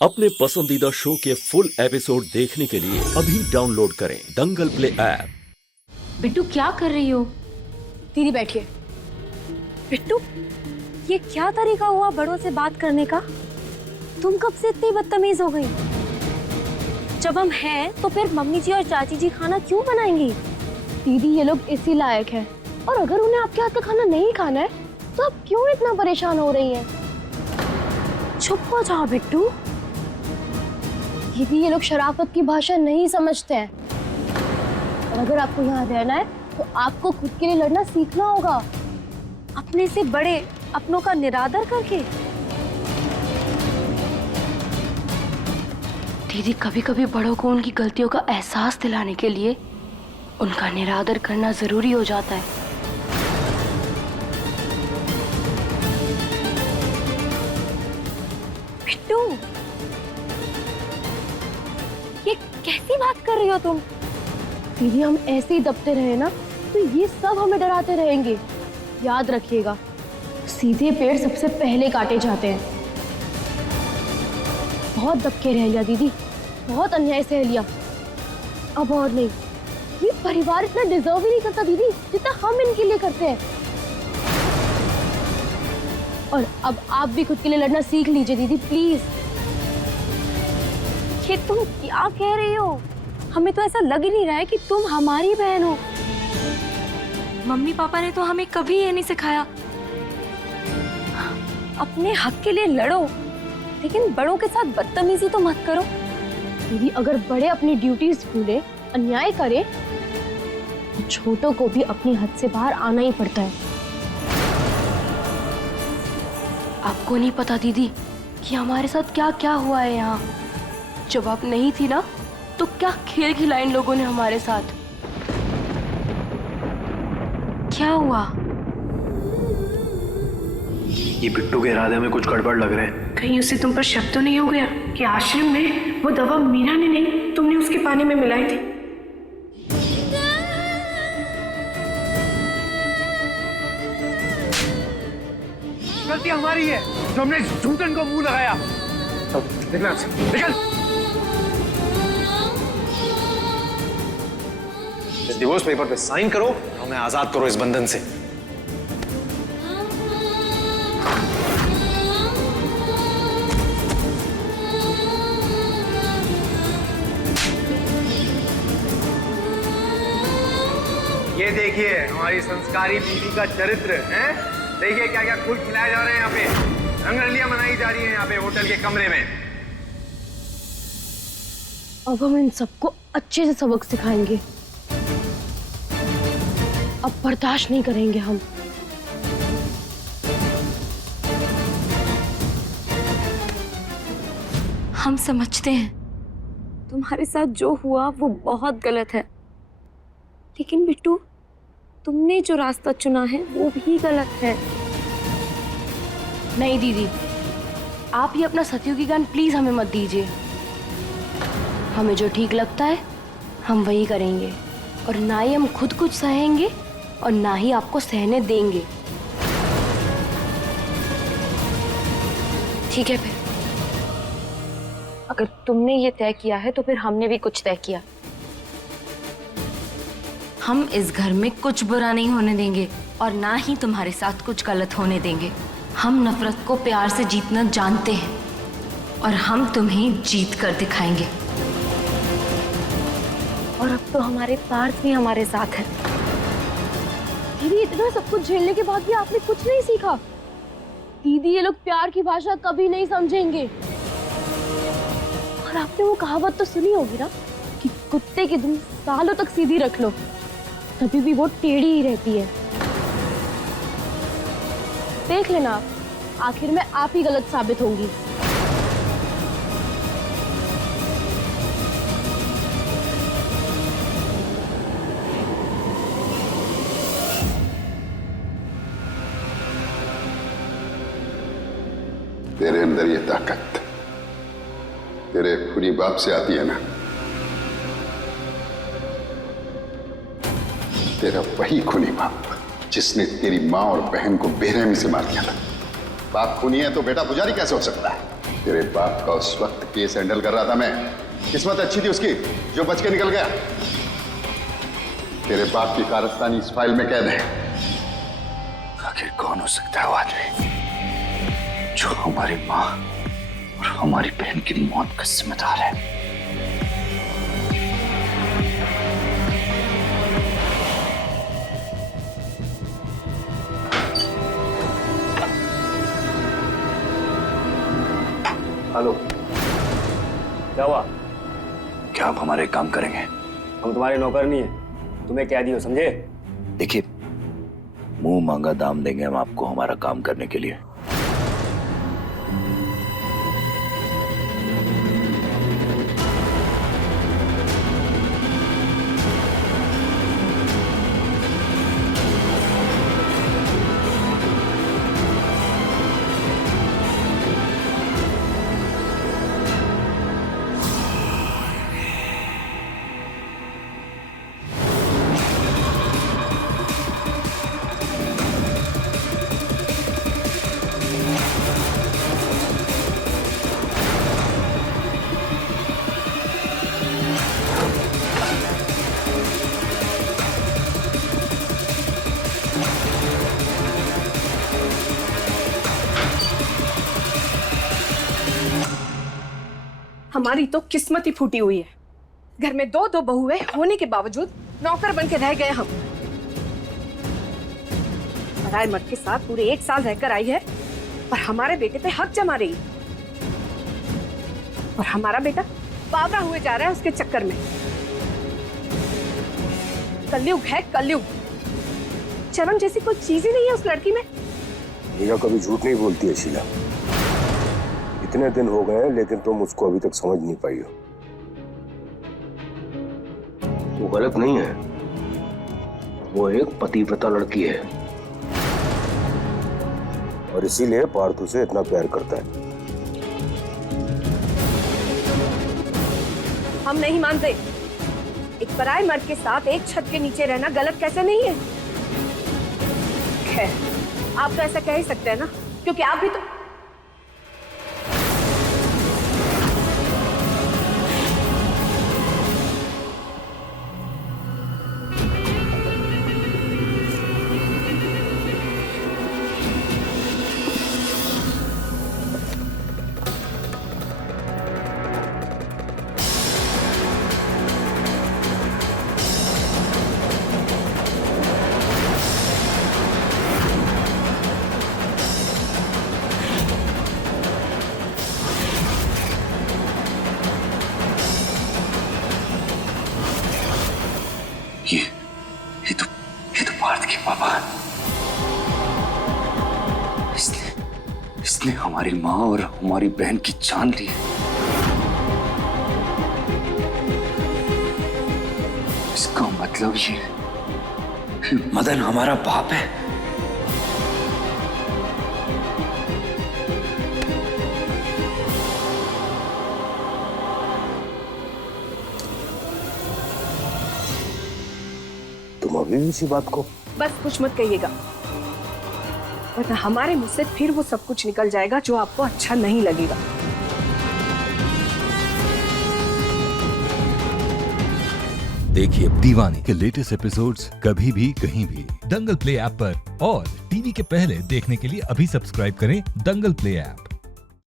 अपने पसंदीदा शो के फुल एपिसोड देखने के लिए अभी डाउनलोड करें दंगल प्ले ऐप। बिट्टू क्या कर रही हो? दीदी बैठिए। बिट्टू, ये क्या तरीका हुआ बड़ों से बात करने का? तुम कब से इतनी बदतमीज हो गई? जब हम हैं तो फिर मम्मी जी और चाची जी खाना क्यों बनाएंगी? दीदी, ये लोग इसी लायक हैं, और अगर उन्हें आपके हाथ का खाना नहीं खाना है तो आप क्यों इतना परेशान हो रही हैं? चुप हो जाओ बिट्टू। दीदी, ये लोग शराफत की भाषा नहीं समझते हैं, और अगर आपको यहाँ रहना है तो आपको खुद के लिए लड़ना सीखना होगा, अपने से बड़े अपनों का निरादर करके। दीदी, कभी कभी बड़ों को उनकी गलतियों का एहसास दिलाने के लिए उनका निरादर करना जरूरी हो जाता है। बिट्टू, ये कैसी बात कर रही हो तुम? दीदी, हम ऐसे ही दबते रहे ना तो ये सब हमें डराते रहेंगे। याद रखिएगा, सीधे पेड़ सबसे पहले काटे जाते हैं। बहुत दबके रह लिया दीदी, बहुत अन्याय सह लिया, अब और नहीं। ये परिवार इतना डिजर्व ही नहीं करता दीदी जितना हम इनके लिए करते हैं। और अब आप भी खुद के लिए लड़ना सीख लीजिए दीदी, प्लीज। ये तुम क्या कह रही हो? हमें तो ऐसा लग ही नहीं रहा है कि तुम हमारी बहन हो। मम्मी पापा ने तो हमें कभी ये नहीं सिखाया। अपने हक के लिए लड़ो, लेकिन बड़ों के साथ बदतमीजी तो मत करो। दीदी, अगर बड़े अपनी ड्यूटीज भूले, अन्याय करें, तो छोटों को भी अपनी हद से बाहर आना ही पड़ता है। आपको नहीं पता दीदी कि हमारे साथ क्या क्या हुआ है यहाँ। जब आप नहीं थी ना तो क्या खेल खिलाए इन लोगों ने हमारे साथ। क्या हुआ? ये बिट्टू के इरादे में कुछ गड़बड़ लग रहे हैं। कहीं उससे तुम पर शक तो नहीं हो गया कि आश्रम में वो दवा मीरा ने नहीं, तुमने उसके पानी में मिलाई थी? गलती हमारी है जो हमने झूठन को मुंह लगाया। निकल निकल। इस डिवोर्स पेपर पे साइन करो, हमें आजाद करो इस बंधन से। ये देखिए हमारी संस्कारी बीवी का चरित्र है। देखिए क्या क्या फूल खिलाए जा रहे हैं यहाँ पे, रंगरलियां मनाई जा रही हैं यहाँ पे होटल के कमरे में। अब हम इन सबको अच्छे से सबक सिखाएंगे। अब बर्दाश्त नहीं करेंगे हम। हम समझते हैं तुम्हारे साथ जो हुआ वो बहुत गलत है, लेकिन बिट्टू, तुमने जो रास्ता चुना है वो भी गलत है। नहीं दीदी, आप ही अपना सतयुगी ज्ञान प्लीज हमें मत दीजिए। हमें जो ठीक लगता है हम वही करेंगे, और ना ही हम खुद कुछ सहेंगे और ना ही आपको सहने देंगे। ठीक है, फिर अगर तुमने ये तय किया है तो फिर हमने भी कुछ तय किया। हम इस घर में कुछ बुरा नहीं होने देंगे और ना ही तुम्हारे साथ कुछ गलत होने देंगे। हम नफरत को प्यार से जीतना जानते हैं और हम तुम्हें जीत कर दिखाएंगे। और अब तो हमारे पार्थ भी हमारे साथ है। दीदी, इतना सब कुछ झेलने के बाद भी आपने कुछ नहीं सीखा। दीदी, ये लोग प्यार की भाषा कभी नहीं समझेंगे। और आपने वो कहावत तो सुनी होगी ना कि कुत्ते की दुम सालों तक सीधी रख लो, तभी भी वो टेढ़ी ही रहती है। देख लेना आप, आखिर में आप ही गलत साबित होंगी। तेरे अंदर ये ताकत तेरे खूनी बाप से आती है ना। तेरा वही खूनी बाप जिसने तेरी माँ और बहन को बेरहमी से मार दिया था। बाप खूनी है तो बेटा पुजारी कैसे हो सकता है? तेरे बाप का उस वक्त केस हैंडल कर रहा था मैं। किस्मत अच्छी थी उसकी जो बच के निकल गया। तेरे बाप की कारस्तानी इस फाइल में कैद है। आखिर कौन हो सकता है वो आदमी जो हमारी माँ और हमारी बहन की मौत का जिम्मेदार है? हेलो, क्या हुआ? क्या आप हमारे काम करेंगे? हम तुम्हारे नौकर नहीं है, तुम्हें कैदी हो, समझे? देखिए, मुंह मांगा दाम देंगे हम आपको हमारा काम करने के लिए। हमारी तो किस्मत ही फूटी हुई है। घर में दो दो बहुएं होने के बावजूद नौकर बन के रह गए हम। पराए मर्द के साथ पूरे 1 साल रहकर आई है और हमारे बेटे पे हक जमा रही, और हमारा बेटा बावरा हुए जा रहा है उसके चक्कर में। कलयुग है कलयुग। शर्म जैसी कोई चीज ही नहीं है उस लड़की में। मीरा कभी झूठ नहीं बोलती है शीला। इतने दिन हो गए लेकिन तुम उसको अभी तक समझ नहीं पाई हो। वो गलत नहीं है, वो एक पतिव्रता लड़की है और इसीलिए पार्थू से इतना प्यार करता है। हम नहीं मानते। एक पराये मर्द के साथ एक छत के नीचे रहना गलत कैसे नहीं है? खैर, आप तो ऐसा कह ही सकते हैं ना, क्योंकि आप भी तो ये तो पार्थ के पापा। इसने हमारी माँ और हमारी बहन की जान ली है। इसका मतलब ये मदन हमारा बाप है। तुम अभी भी इसी बात को बस कुछ मत कहिएगा, वरना हमारे मुंह से फिर वो सब कुछ निकल जाएगा जो आपको अच्छा नहीं लगेगा। देखिए दीवानी के लेटेस्ट एपिसोड्स कभी भी कहीं भी दंगल प्ले ऐप पर, और टीवी के पहले देखने के लिए अभी सब्सक्राइब करें दंगल प्ले ऐप।